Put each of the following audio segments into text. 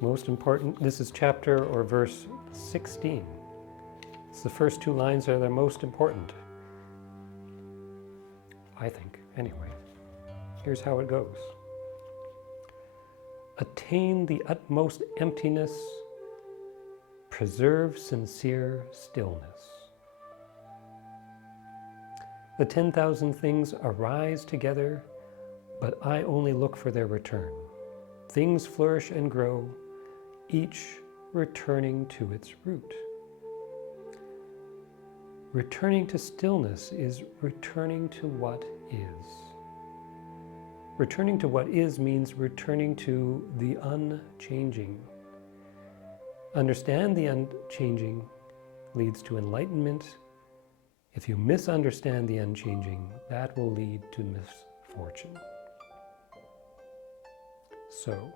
Most important, this is chapter or verse 16. It's the first two lines are the most important, I think, anyway. Here's how it goes. Attain the utmost emptiness, preserve sincere stillness. The 10,000 things arise together, but I only look for their return. Things flourish and grow, each returning to its root. Returning to stillness is returning to what is. Returning to what is means returning to the unchanging. Understand the unchanging leads to enlightenment. If you misunderstand the unchanging, that will lead to misfortune. So,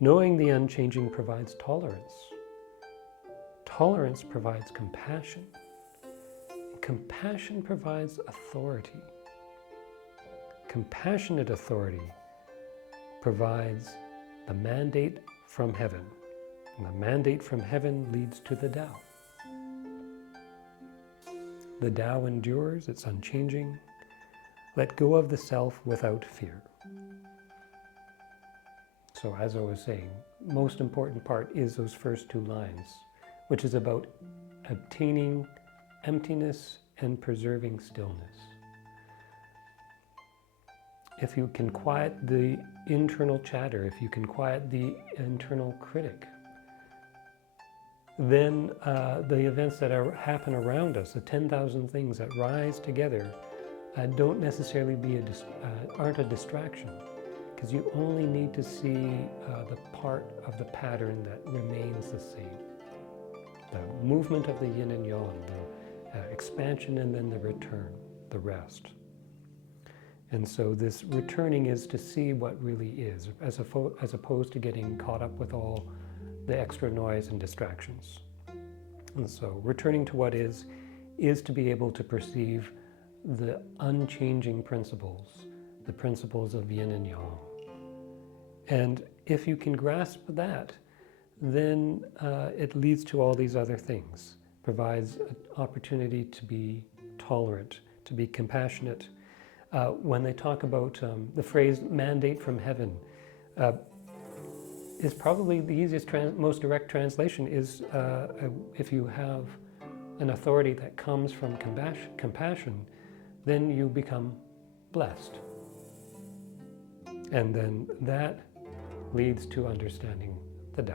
knowing the unchanging provides tolerance. Tolerance provides compassion. Compassion provides authority. Compassionate authority provides the mandate from heaven. And the mandate from heaven leads to the Tao. The Tao endures, it's unchanging. Let go of the self without fear. So as I was saying, most important part is those first two lines, which is about obtaining emptiness and preserving stillness. If you can quiet the internal chatter, if you can quiet the internal critic, then the events that happen around us, the 10,000 things that rise together, don't necessarily aren't a distraction, because you only need to see the part of the pattern that remains the same. The movement of the yin and yang, the expansion and then the return, the rest. And so this returning is to see what really is, as opposed to getting caught up with all the extra noise and distractions. And so returning to what is to be able to perceive the unchanging principles, the principles of yin and yang. And if you can grasp that, then it leads to all these other things, provides an opportunity to be tolerant, to be compassionate. When they talk about the phrase mandate from heaven, is probably the easiest, most direct translation is if you have an authority that comes from compassion, then you become blessed. And then that leads to understanding the Tao.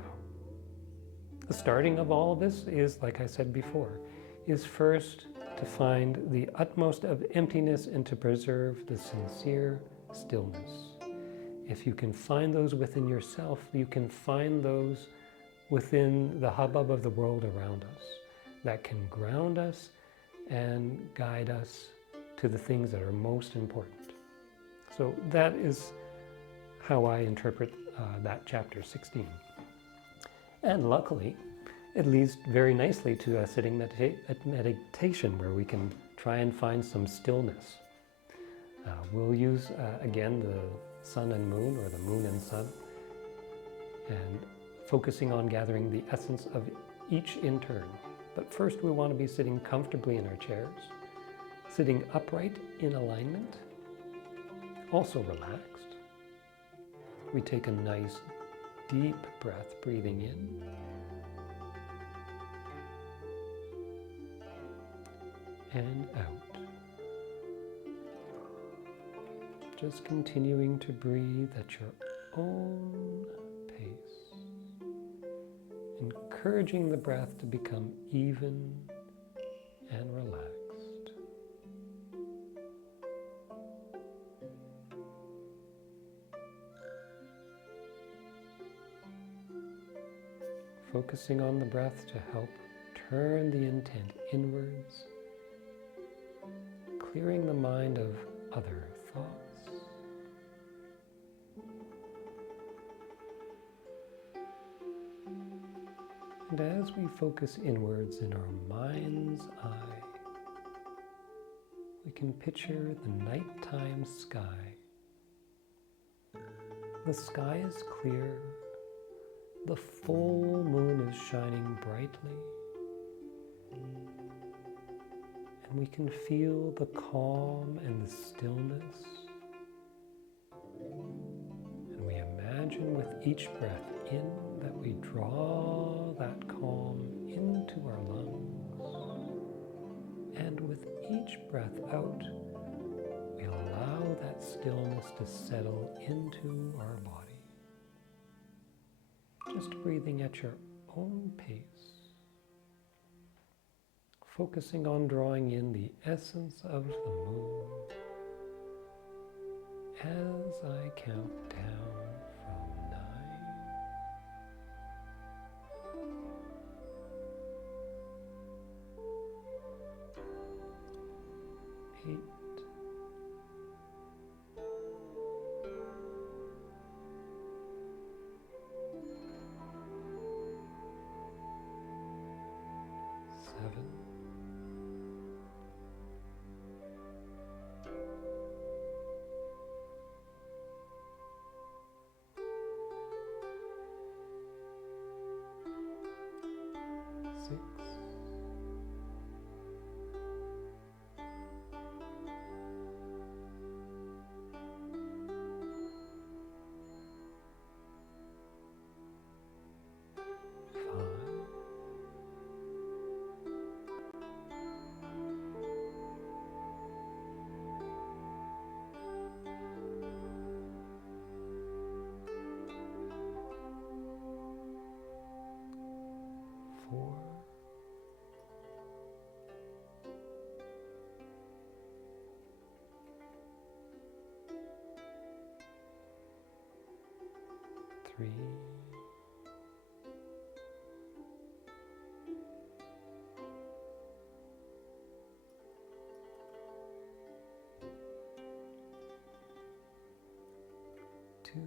The starting of all of this is, like I said before, is first to find the utmost of emptiness and to preserve the sincere stillness. If you can find those within yourself, you can find those within the hubbub of the world around us that can ground us and guide us to the things that are most important. So that is how I interpret that chapter 16. And luckily, it leads very nicely to a sitting meditation where we can try and find some stillness. We'll use, again, the sun and moon, or the moon and sun, and focusing on gathering the essence of each in turn. But first we want to be sitting comfortably in our chairs, sitting upright in alignment, also relaxed. We take a nice deep breath, breathing in, and out. Just continuing to breathe at your own pace, encouraging the breath to become even and relaxed. Focusing on the breath to help turn the intent inwards, clearing the mind of other thoughts. And as we focus inwards in our mind's eye, we can picture the nighttime sky. The sky is clear, The full moon is shining brightly, and we can feel the calm and the stillness. And we imagine with each breath in that we draw that calm into our lungs. And with each breath out, we allow that stillness to settle into our body. Just breathing at your own pace, focusing on drawing in the essence of the moon as I count down from 9, 8, 7, 6, 5, 4, 3, 2,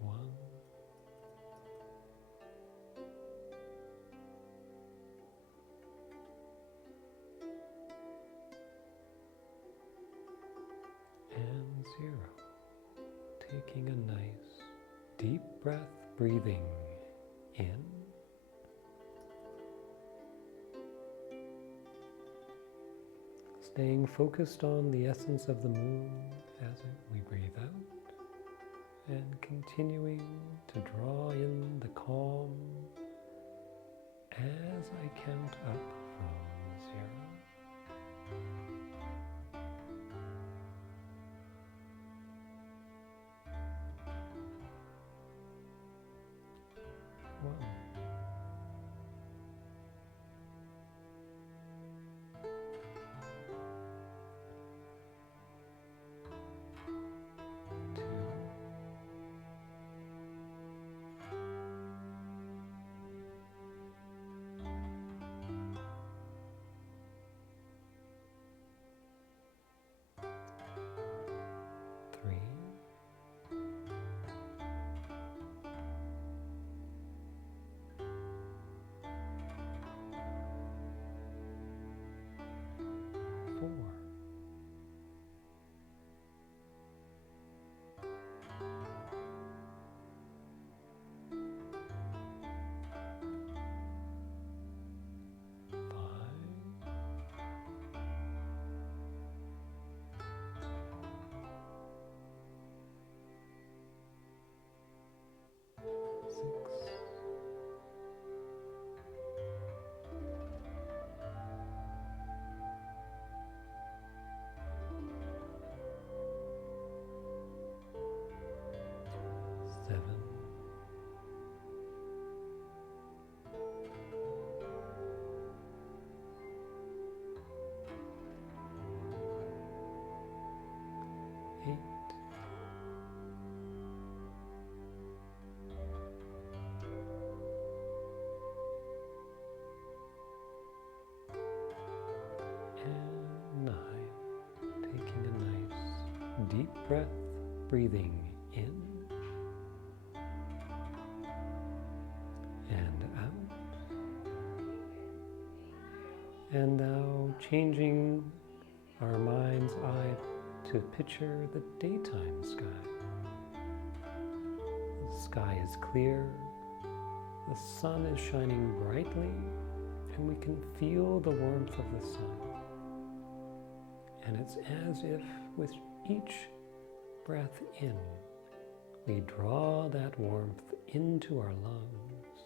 1, and 0. Taking a nice deep breath, breathing in. Staying focused on the essence of the moon as we breathe out, and continuing to draw in the calm as I count up from 0. 1, 2, 3, 4, 5, 6, 7, 8, 9. Taking a nice deep breath, breathing in and out. And Now changing our mind's eye to picture the daytime sky. The sky is clear, the sun is shining brightly, and we can feel the warmth of the sun. And it's as if with each breath in, we draw that warmth into our lungs.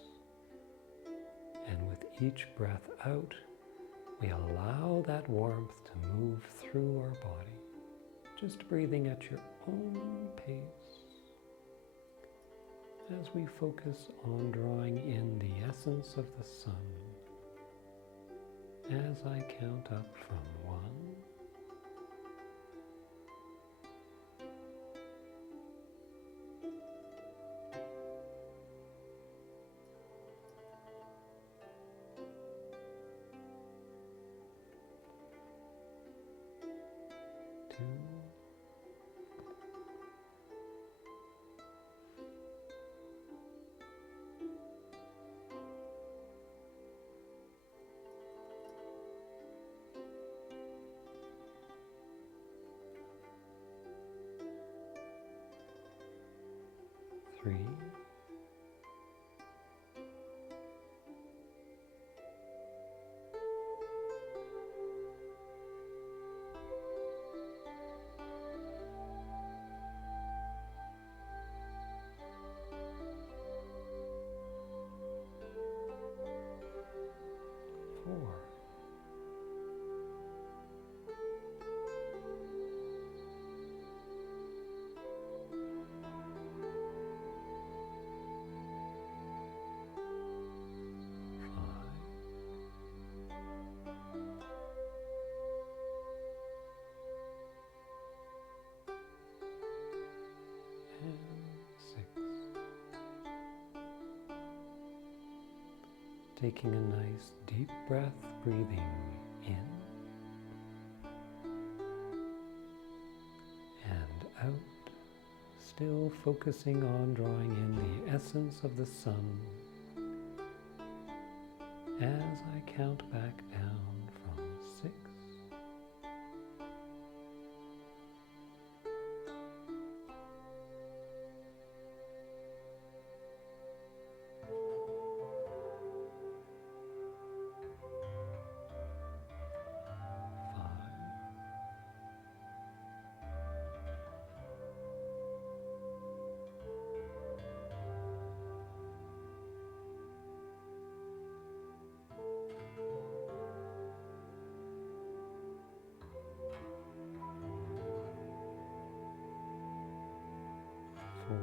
And with each breath out, we allow that warmth to move through our body, just breathing at your own pace. As we focus on drawing in the essence of the sun, as I count up from 1, 2, 3, 4, 6. Taking a nice deep breath, breathing in and out, still focusing on drawing in the essence of the sun as I count back down from 6. 4,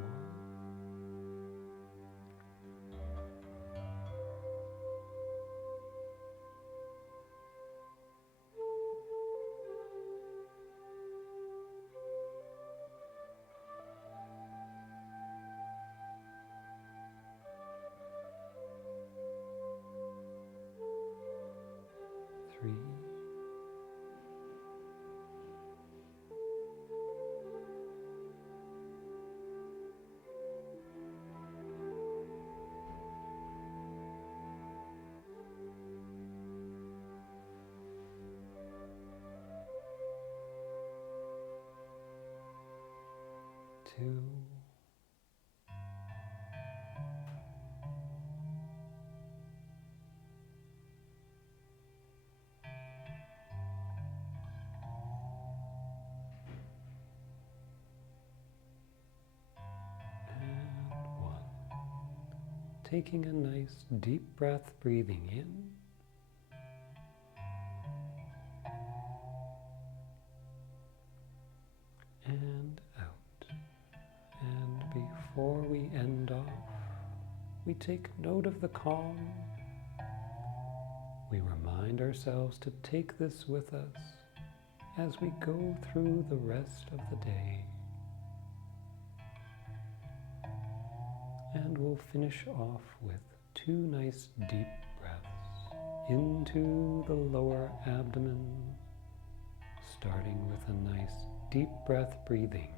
3, 2, and 1. Taking a nice deep breath, breathing in and out. And before we end off, we take note of the calm. We remind ourselves to take this with us as we go through the rest of the day. And we'll finish off with 2 nice deep breaths into the lower abdomen, starting with a nice deep breath breathing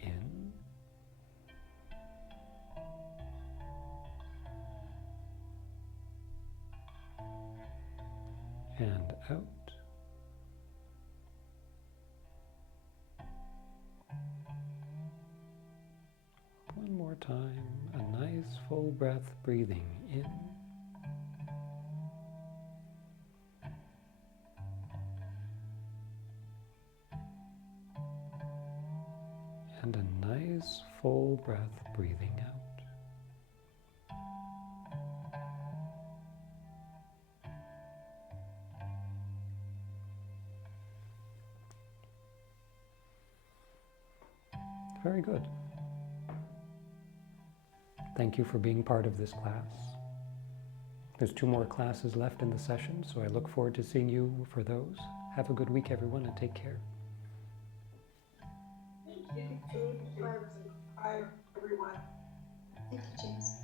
in and out. One more time, a nice full breath breathing in. And a nice full breath breathing out. Very good. Thank you for being part of this class. There's 2 more classes left in the session, so I look forward to seeing you for those. Have a good week, everyone, and take care. Thank you. Bye, everyone. Thank you, James.